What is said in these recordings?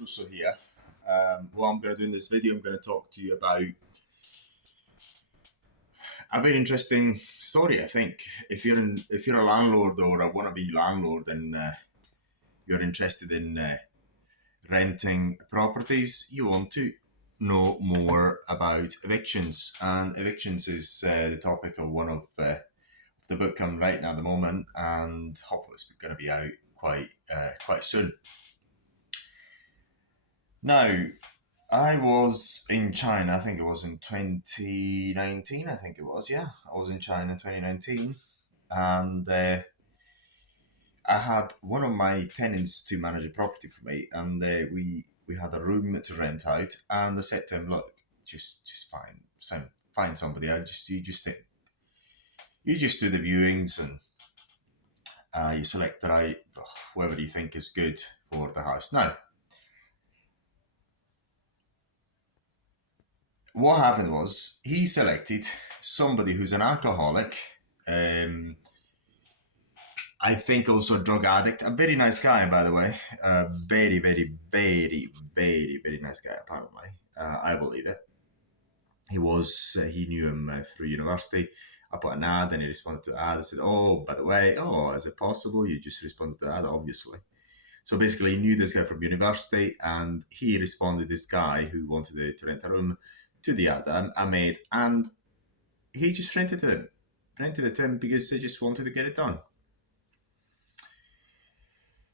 Russo here. What I'm going to do in this video, I'm going to talk to you about a very interesting story. I think if you're a landlord or a wannabe landlord and you're interested in renting properties, you want to know more about evictions. And evictions is the topic of one of the book I'm writing at the moment, and hopefully it's going to be out quite soon. Now, I was in China, I think it was in 2019, I think it was, yeah. I was in China in 2019, and I had one of my tenants to manage a property for me, and we had a room to rent out, and I said to him, look, just find somebody out, you just do the viewings, and you select the right, whoever you think is good for the house. Now, what happened was he selected somebody who's an alcoholic, I think also a drug addict, a very nice guy, by the way, very, very, very, very, very nice guy, apparently. I believe it. He knew him through university. I put an ad and he responded to the ad. I said, oh, by the way, is it possible? You just responded to the ad, obviously. So basically, he knew this guy from university, and he responded, this guy who wanted to rent a room, to the ad I made, and he just rented it to him because he just wanted to get it done.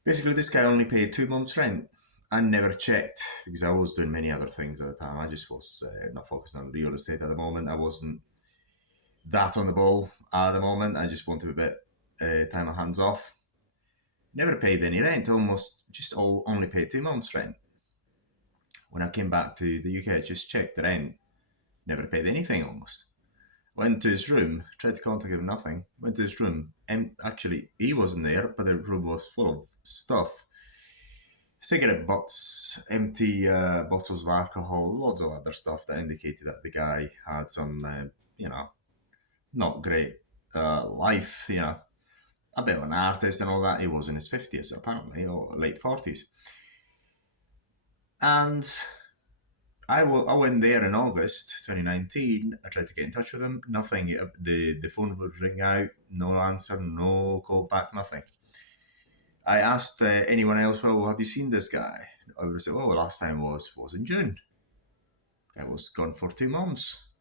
Basically, this guy only paid 2 months' rent. I never checked because I was doing many other things at the time. I just was not focused on real estate at the moment. I wasn't that on the ball at the moment. I just wanted a bit time my hands off. Never paid any rent. Only paid 2 months' rent. When I came back to the UK, I just checked the rent. Never paid anything almost. Went to his room, tried to contact him, nothing. Went to his room, and actually he wasn't there, but the room was full of stuff. Cigarette butts, empty bottles of alcohol, loads of other stuff that indicated that the guy had some, not great life, a bit of an artist and all that. He was in his 50s, apparently, or late 40s. And I went there in August 2019. I tried to get in touch with him. Nothing. The phone would ring out. No answer. No call back. Nothing. I asked anyone else, well, have you seen this guy? I would say, well, the last time was in June. I was gone for 2 months.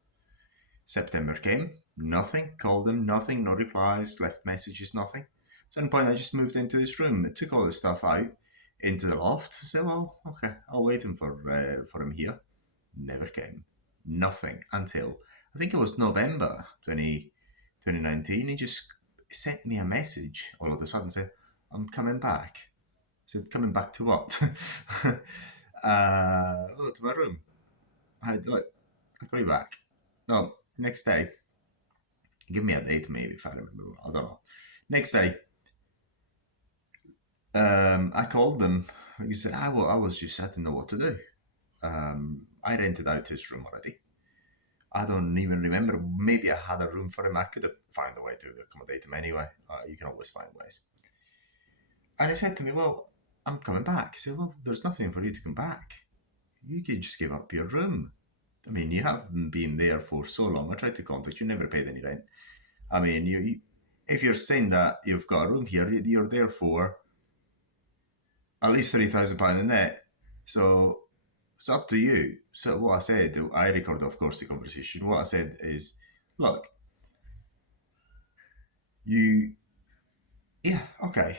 September came. Nothing. Called him. Nothing. No replies. Left messages. Nothing. At some point, I just moved into this room. I took all the stuff out into the loft. I said, well, okay, I'll wait for him here. Never came. Nothing until, I think it was November 2019. He just sent me a message all of a sudden, said, I'm coming back. I said, coming back to what? To my room. I'll call you back. No, next day. Give me a date maybe if I remember. I don't know. Next day, I called them. He said, I didn't know what to do. I rented out his room already. I don't even remember. Maybe I had a room for him. I could have found a way to accommodate him anyway. You can always find ways. And he said to me, well, I'm coming back. I said, well, there's nothing for you to come back. You can just give up your room. I mean, you haven't been there for so long. I tried to contact you, never paid any rent. I mean, if you're saying that you've got a room here, you're there for at least £30,000 a net. So it's up to you. So what I said, I recorded, of course, the conversation. What I said is, look, okay,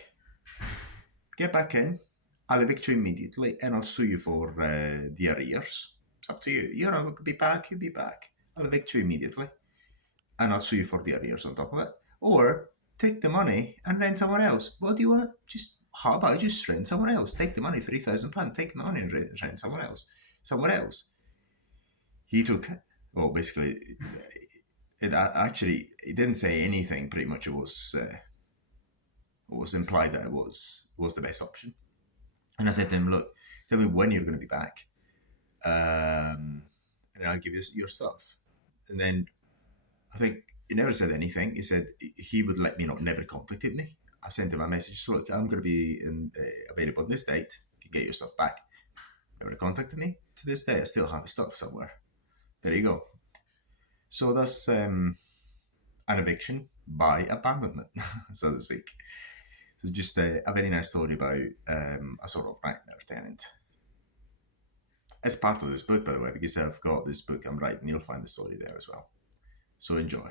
get back in. I'll evict you immediately, and I'll sue you for the arrears. It's up to you. You're not going to be back, you'll be back. I'll evict you immediately, and I'll sue you for the arrears on top of it. Or take the money and rent somewhere else. What do you want to how about just rent somewhere else? Take the money, £3,000, take the money and rent somewhere else. He took it. Well, basically, it didn't say anything. Pretty much it was implied that it was the best option. And I said to him, look, tell me when you're going to be back. And I'll give you your stuff. And then I think he never said anything. He said he would let me know, never contacted me. I sent him a message, look, I'm going to be available on this date. You can get your stuff back. Never contacted me. To this day, I still have his stuff somewhere. There you go. So that's an eviction by abandonment, so to speak. So just a very nice story about a sort of nightmare tenant. It's part of this book, by the way, because I've got this book I'm writing. You'll find the story there as well. So enjoy.